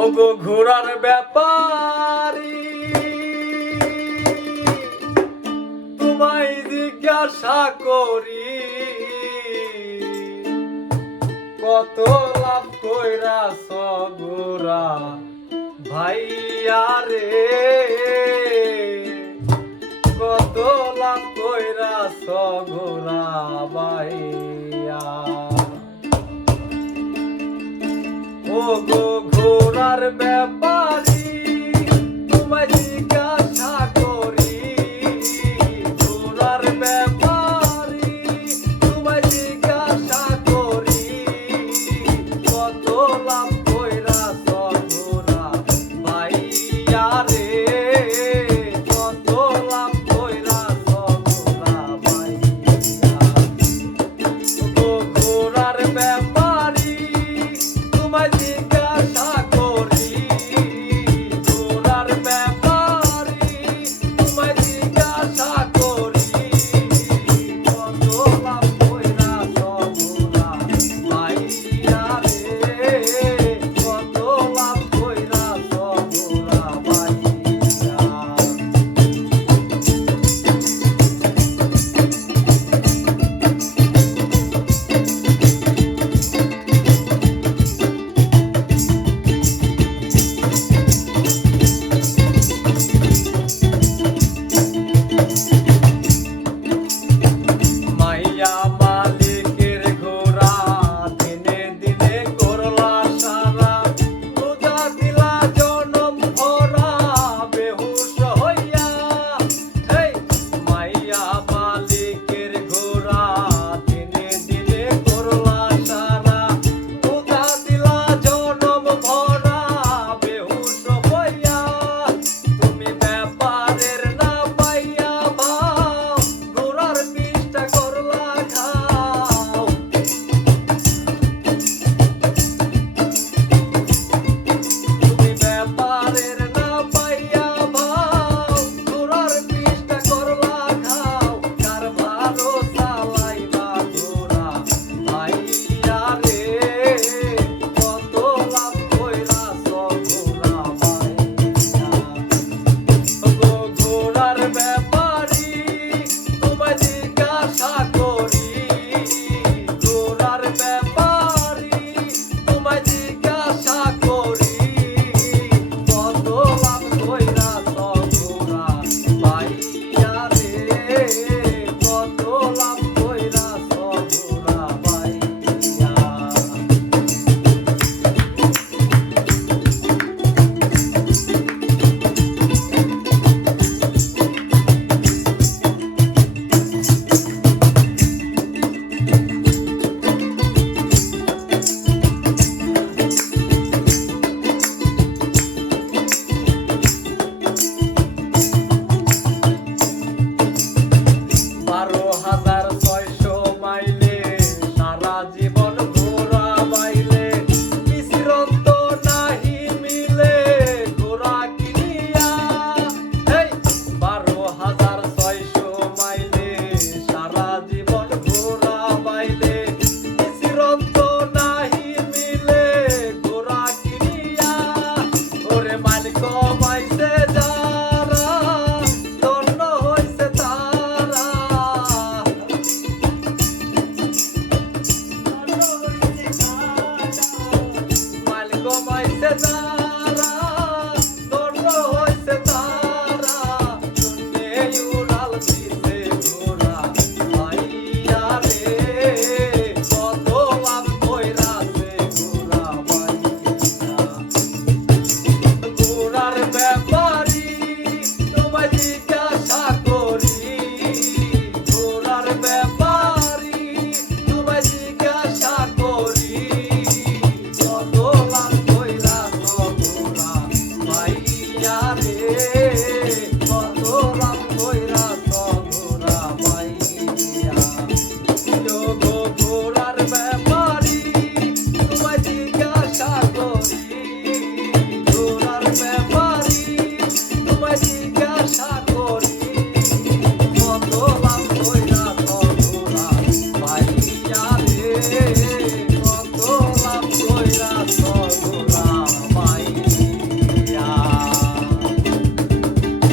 ওগো ঘোড়ার ব্যাপারী তোমায় জিজ্ঞাসা করি কত লাভ কইরাছ গোরা ভাইয়া রে কত লাভ কইরাছ গোরা ভাইয়া ওগো ঘোড়ার ব্যাপারী তোমায় জিজ্ঞাসা করি ঘোড়ার ব্যাপারী তোমায় জিজ্ঞাসা করি কত লাভ কইরাছ গোরা ভাইয়া রে কত লাভ কইরাছ গোরা ভাইয়া ওগো ঘোড়ার ব্যাপারী তোমায় জিজ্ঞাসা করি ঘোড়ার ব্যাপারী তোমায় জিজ্ঞাসা করি কত লাভ কইরাছ গোরা ভাইয়া রে কত লাভ কইরাছ গোরা ভাইয়া মাইয়া মালিকের ঘোড়া দিনে দিনে করলা সারা রোজা দিলা জনম ভরা বেহুশ হইয়া হেই মাইয়া মালিকের ঘোড়া দিনে দিনে করলা সারা রোজা দিলা জনম ভরা বেহুশ হইয়া তুমি ব্যাপারের না পাইয়া ভাও ঘোড়ার পিষ্টা করলা খাও তুমি ব্যাপারের না পাইয়া ভাও ঘোড়ার পিষ্টা করলা খাও কার ভালো চালাইবা ঘোড়া ভাইয়া রে কত লাভ কইরাছ ঘোড়া ভাইয়া ওগো ঘোড়ার ব্যাপারী তোমায় জিজ্ঞাসা করি ঘোড়ার ব্যাপারী তোমায় জিজ্ঞাসা করি কত লাভ কইরাছ গোরা ভাইয়া রে কত লাভ কইরাছ গোরা ভাইয়া বারো হাজার ৬০০ মাইলে সারা জীবন ঘোড়া বাইলে বিশ্রান্ত নাহি মিলে ঘোড়া কিনিয়া এই ১২,৬০০ মাইলে সারা জীবন ঘোড়া বাইলে বিশ্রান্ত নাহি মিলে ঘোড়া কিনিয়া ওরে মালিক বাইছে যারা ধন্য হইছে তারা মালিক বাইছে যারা